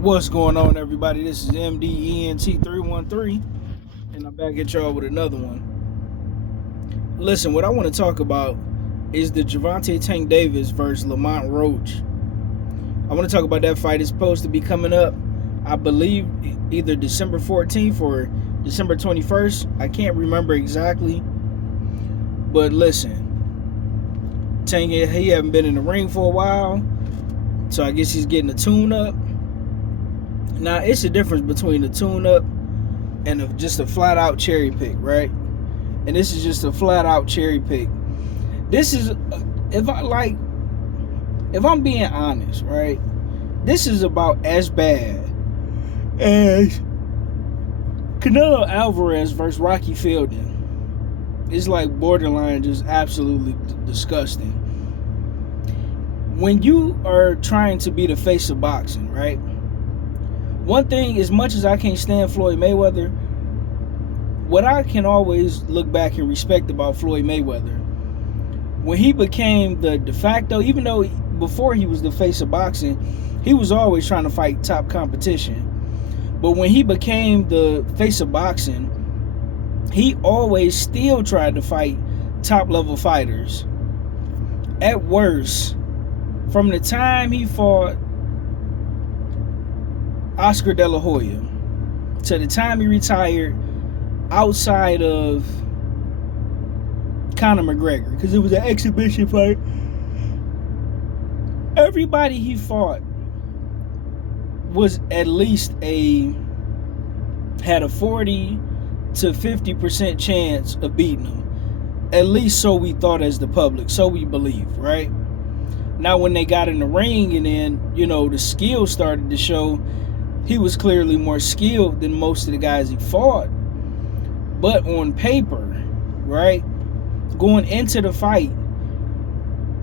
What's going on, everybody? This is MDENT313, and I'm back at y'all with another one. Listen, what I want to talk about is the Gervonta Tank Davis versus Lamont Roach. I want to talk about that fight. It's supposed to be coming up, I believe, either December 14th or December 21st. I can't remember exactly. But listen, Tank, he haven't been in the ring for a while, so I guess he's getting a tune-up. Now, it's a difference between a tune-up and just a flat-out cherry pick, right? And this is just a flat-out cherry pick. This is, if I'm being honest, right? This is about as bad as Canelo Alvarez versus Rocky Fielding. It's like borderline just absolutely disgusting. When you are trying to be the face of boxing, right? One thing, as much as I can't stand Floyd Mayweather, what I can always look back and respect about Floyd Mayweather, when he became the de facto, even though before he was the face of boxing, he was always trying to fight top competition. But when he became the face of boxing, he always still tried to fight top level fighters. At worst, from the time he fought Oscar De La Hoya to the time he retired, outside of Conor McGregor, because it was an exhibition fight, everybody he fought was at least had a 40 to 50% chance of beating him. At least so we thought as the public, so we believed, right? Now when they got in the ring and then, the skill started to show, he was clearly more skilled than most of the guys he fought. But on paper, right, going into the fight,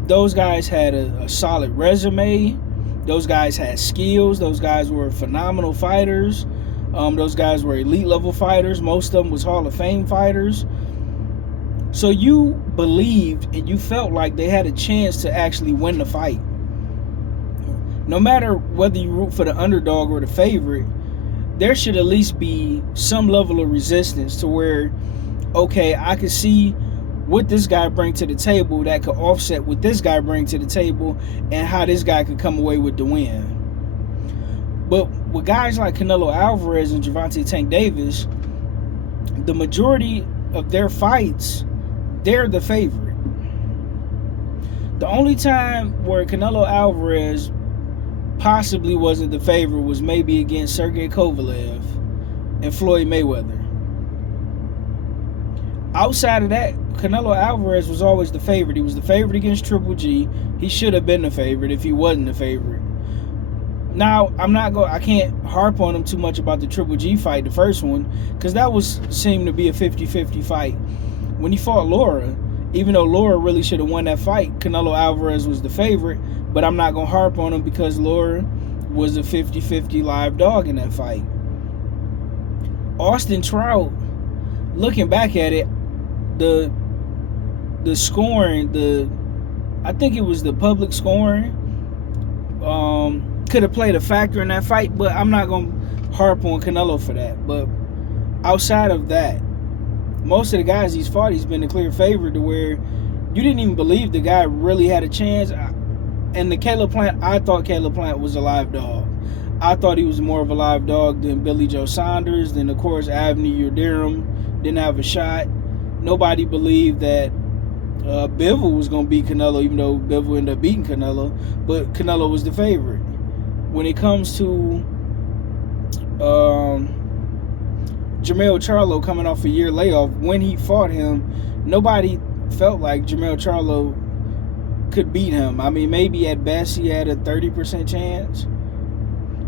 those guys had a solid resume. Those guys had skills. Those guys were phenomenal fighters. Those guys were elite level fighters. Most of them was Hall of Fame fighters. So you believed and you felt like they had a chance to actually win the fight. No matter whether you root for the underdog or the favorite, there should at least be some level of resistance to where, okay, I could see what this guy bring to the table that could offset what this guy bring to the table and how this guy could come away with the win. But with guys like Canelo Alvarez and Gervonta Tank Davis, the majority of their fights, they're the favorite. The only time where Canelo Alvarez possibly wasn't the favorite was maybe against Sergey Kovalev and Floyd Mayweather. Outside of that, Canelo Alvarez was always the favorite. He was the favorite against Triple G. He should have been the favorite if he wasn't the favorite. Now, I can't harp on him too much about the Triple G fight, the first one, because that seemed to be a 50-50 fight. When he fought Laura, even though Laura really should have won that fight, Canelo Alvarez was the favorite, but I'm not going to harp on him because Laura was a 50-50 live dog in that fight. Austin Trout, looking back at it, the scoring, I think it was the public scoring, could have played a factor in that fight, but I'm not going to harp on Canelo for that. But outside of that, most of the guys he's fought, he's been the clear favorite to where you didn't even believe the guy really had a chance. And the Caleb Plant, I thought Caleb Plant was a live dog. I thought he was more of a live dog than Billy Joe Saunders. Then, of course, Avni Yildirim didn't have a shot. Nobody believed that Bivol was going to beat Canelo, even though Bivol ended up beating Canelo. But Canelo was the favorite. When it comes to Jermell Charlo coming off a year layoff, when he fought him, nobody felt like Jermell Charlo could beat him. I mean, maybe at best he had a 30% chance.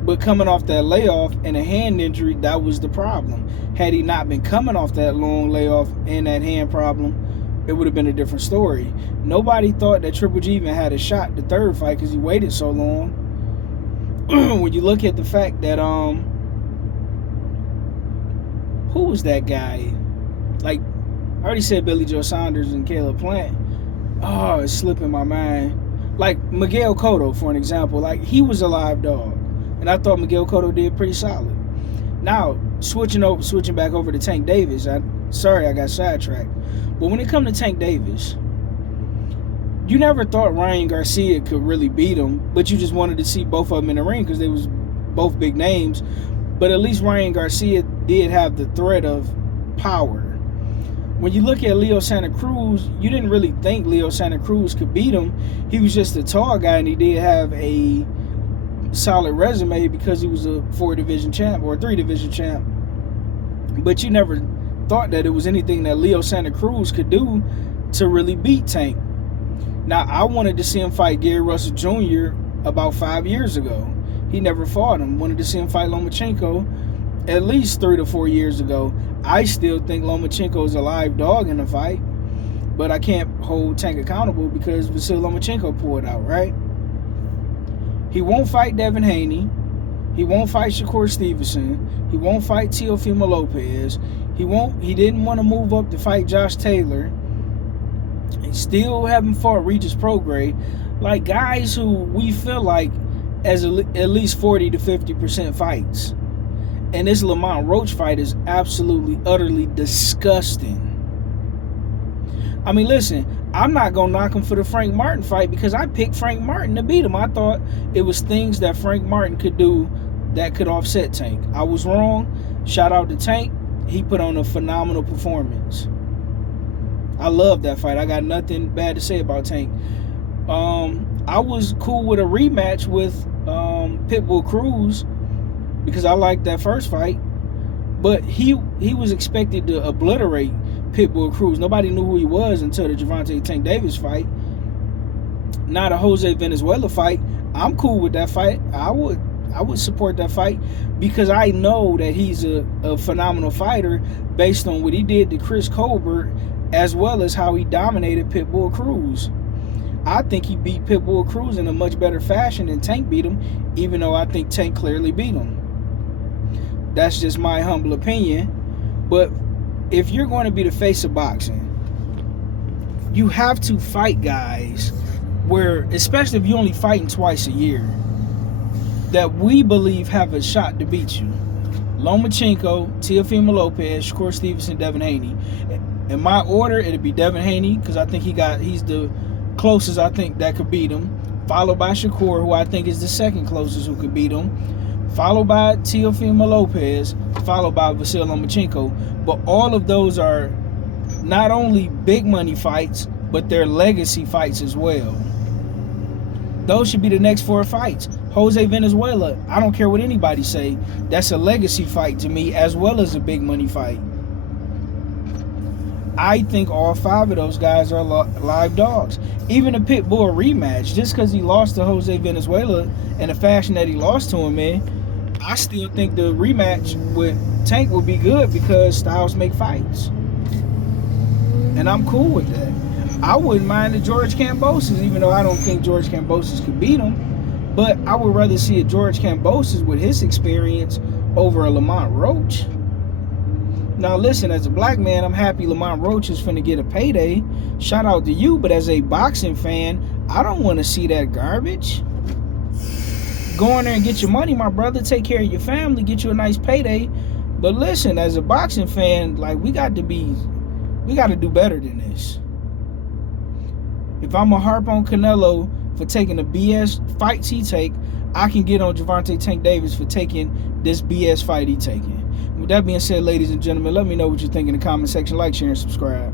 But coming off that layoff and a hand injury, that was the problem. Had he not been coming off that long layoff and that hand problem, it would have been a different story. Nobody thought that Triple G even had a shot the third fight because he waited so long. When you look at the fact that who was that guy? Like, I already said Billy Joe Saunders and Caleb Plant. Oh, it's slipping my mind. Like Miguel Cotto, for an example. Like, he was a live dog. And I thought Miguel Cotto did pretty solid. Now, switching back over to Tank Davis. Sorry I got sidetracked. But when it comes to Tank Davis, you never thought Ryan Garcia could really beat him, but you just wanted to see both of them in the ring because they was both big names. But at least Ryan Garcia did have the threat of power. When you look at Leo Santa Cruz, you didn't really think Leo Santa Cruz could beat him. He was just a tall guy, and he did have a solid resume because he was a 4-division champ or a 3-division champ. But you never thought that it was anything that Leo Santa Cruz could do to really beat Tank. Now, I wanted to see him fight Gary Russell Jr. about 5 years ago. He never fought him. Wanted to see him fight Lomachenko at least 3 to 4 years ago. I still think Lomachenko is a live dog in the fight, but I can't hold Tank accountable because Vasyl Lomachenko pulled out, right? He won't fight Devin Haney. He won't fight Shakur Stevenson. He won't fight Teofimo Lopez. He didn't want to move up to fight Josh Taylor. He still haven't fought Regis Prograis. Like guys who we feel like as at least 40 to 50% fights. And this Lamont Roach fight is absolutely, utterly disgusting. I mean, listen, I'm not going to knock him for the Frank Martin fight because I picked Frank Martin to beat him. I thought it was things that Frank Martin could do that could offset Tank. I was wrong. Shout out to Tank. He put on a phenomenal performance. I love that fight. I got nothing bad to say about Tank. I was cool with a rematch with Pitbull Cruz because I liked that first fight. But he was expected to obliterate Pitbull Cruz. Nobody knew who he was until the Gervonta Tank Davis fight. Now the Jose Venezuela fight, I'm cool with that fight. I would support that fight because I know that he's a phenomenal fighter based on what he did to Chris Colbert as well as how he dominated Pitbull Cruz. I think he beat Pitbull Cruz in a much better fashion than Tank beat him, even though I think Tank clearly beat him. That's just my humble opinion. But if you're going to be the face of boxing, you have to fight guys where, especially if you're only fighting twice a year, that we believe have a shot to beat you. Lomachenko, Teofimo Lopez, Shakur Stevenson, Devin Haney. In my order, it'd be Devin Haney because I think he's the closest I think that could beat him. Followed by Shakur, who I think is the second closest who could beat him. Followed by Teofimo Lopez. Followed by Vasyl Lomachenko. But all of those are not only big money fights, but they're legacy fights as well. Those should be the next 4 fights. Jose Venezuela, I don't care what anybody say, that's a legacy fight to me as well as a big money fight. I think all 5 of those guys are live dogs. Even a Pitbull rematch, just because he lost to Jose Venezuela in the fashion that he lost to him in, I still think the rematch with Tank will be good because styles make fights. And I'm cool with that. I wouldn't mind the George Kambosos, even though I don't think George Kambosos could beat him. But I would rather see a George Kambosos with his experience over a Lamont Roach. Now listen, as a black man, I'm happy Lamont Roach is finna get a payday. Shout out to you, but as a boxing fan, I don't want to see that garbage. Go in there and get your money, my brother. Take care of your family, get you a nice payday. But listen, as a boxing fan, like we got to do better than this. If I'm a harp on Canelo for taking the BS fights he take, I can get on Gervonta Tank Davis for taking this BS fight he taking. With that being said, ladies and gentlemen, let me know what you think in the comment section. Like, share, and subscribe.